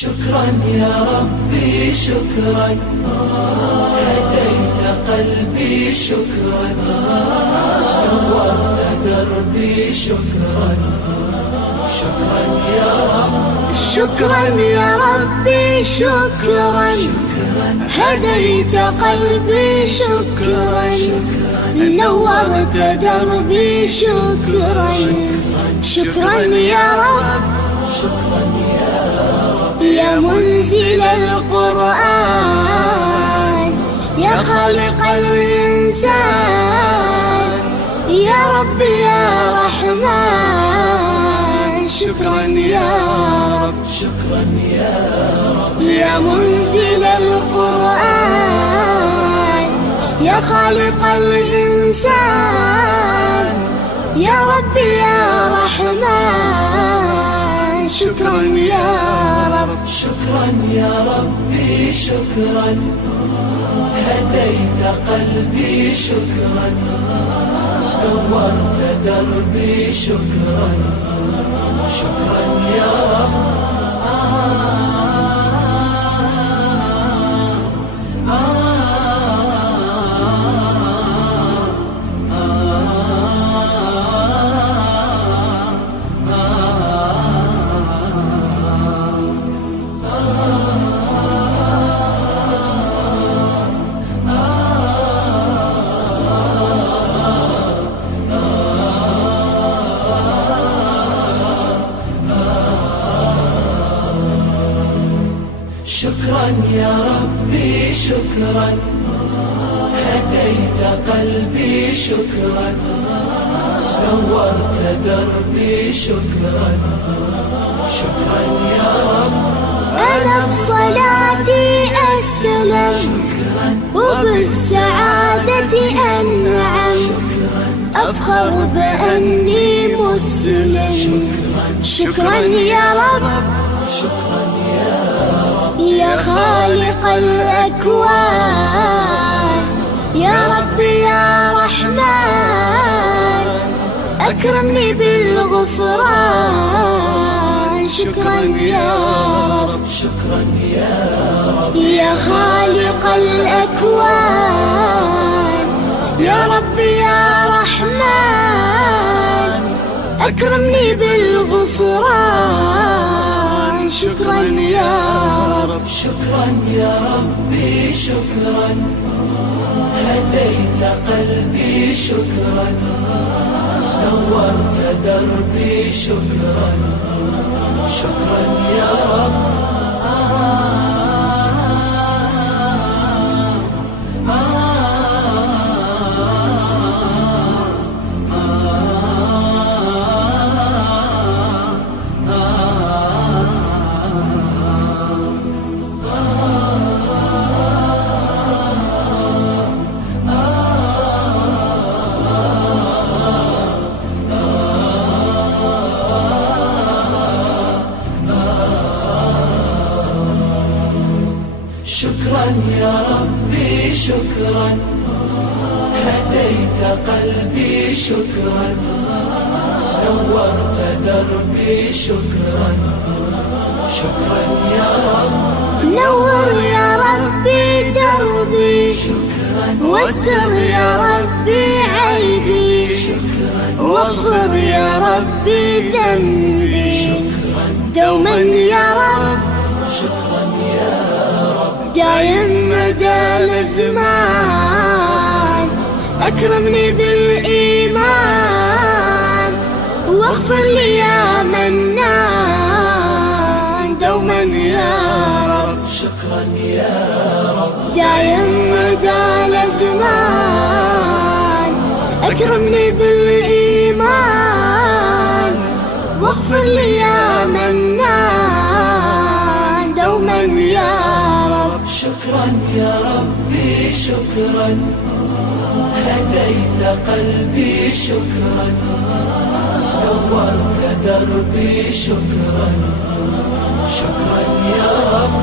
شكرا يا ربي شكرا، هديت قلبي شكرا، نورت دربي شكرا. شكرا يا رب، شكرا يا ربي شكرا، هديت قلبي شكرا، نورت دربي شكرا. شكرا يا رب، شكرا يا رب، يا منزل القرآن، يا خالق الإنسان، يا رب يا رحمن. شكرا يا رب، شكرا يا رب، يا منزل القرآن، يا خالق الإنسان، يا رب يا رحمن. شكرا يا رب، شكرا يا ربي شكرا، هديت قلبي شكرا، نورت دربي شكرا. شكرا يا رب، شكرا يا ربي شكرا، هديت قلبي شكرا، نورت دربي شكرا. شكرا يا رب، أنا بصلاتي أسلم، وبالسعادة أنعم، أفخر بأني مسلم. شكرا يا رب، شكرا يا رب، يا خالق الأكوان، يا رب يا رحمن، أكرمني بالغفران. شكرا يا رب، شكرا يا رب، يا خالق الأكوان، يا رب يا رحمن، أكرمني بالغفران. شكرا يا رب، شكرا يا ربي شكرا، هديت قلبي شكرا، نورت دربي شكرا. شكرا يا رب، شكرا يا ربي شكرا، هديت قلبي شكرا، نورت دربي شكرا. شكرا يا رب، نور يا ربي دربي، واستر يا ربي عيبي، واغفر يا ربي ذنبي دوما يا رب. شكرا يا رب، دايم مدى الأزمان، أكرمني بالإيمان، واغفر لي يا منان دوما يا رب. شكرا يا رب، دايم مدى الأزمان، أكرمني بالإيمان، واغفر لي يا منان دوما يا رب. شكرا يا ربي شكرا، هديت قلبي شكرا، نورت دربي شكرا. شكرا يا رب،